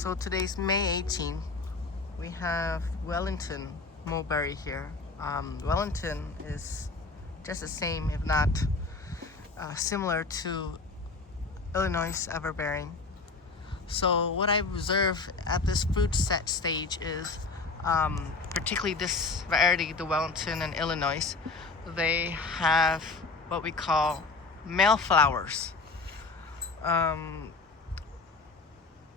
So today's May 18th. We have Wellington mulberry here. Wellington is just the same, if not similar to Illinois everbearing. So what I observe at this fruit set stage is, particularly this variety, the Wellington and Illinois, they have what we call male flowers.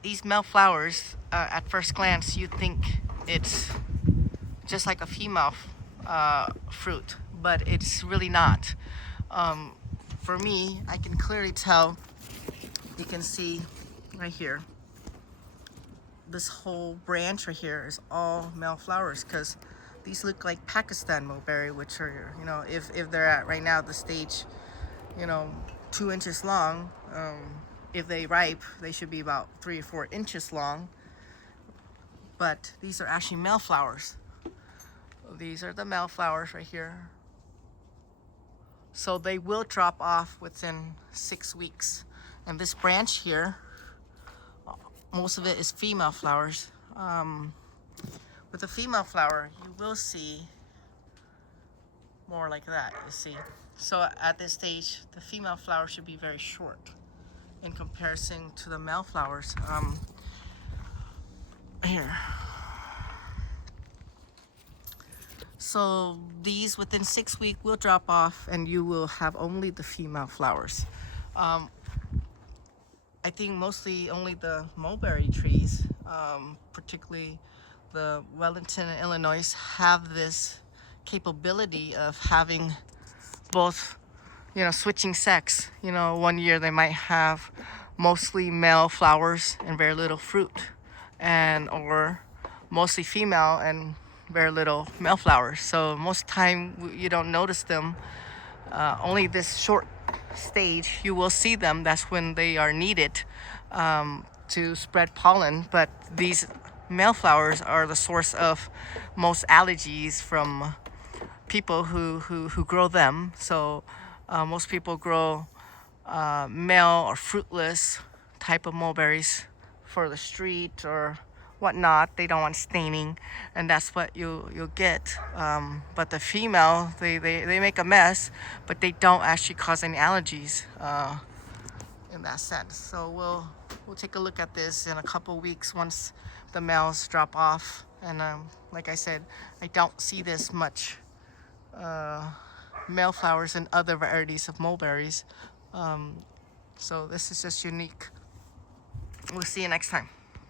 These male flowers, at first glance, you think it's just like a female fruit, but it's really not. For me, I can clearly tell. You can see right here, this whole branch right here is all male flowers, because these look like Pakistan mulberry, which are, if they're at right now the stage, 2 inches long. If they ripe, they should be about 3 or 4 inches long. But these are actually male flowers. These are the male flowers right here. So they will drop off within 6 weeks. And this branch here, most of it is female flowers. With a female flower, you will see more like that, you see. So at this stage, the female flower should be very short in comparison to the male flowers. Here. So these within 6 weeks will drop off, and you will have only the female flowers. I think mostly only the mulberry trees, particularly the Wellington and Illinois, have this capability of having both, switching sex. 1 year they might have mostly male flowers and very little fruit, or mostly female and very little male flowers. So most time you don't notice them. Only this short stage you will see them. That's when they are needed to spread pollen. But these male flowers are the source of most allergies from people who grow them. So most people grow male or fruitless type of mulberries for the street or whatnot. They don't want staining, and that's what you'll get. But the female, they make a mess, but they don't actually cause any allergies in that sense. So we'll take a look at this in a couple weeks once the males drop off. And like I said, I don't see this much male flowers in other varieties of mulberries. So this is just unique. We'll see you next time.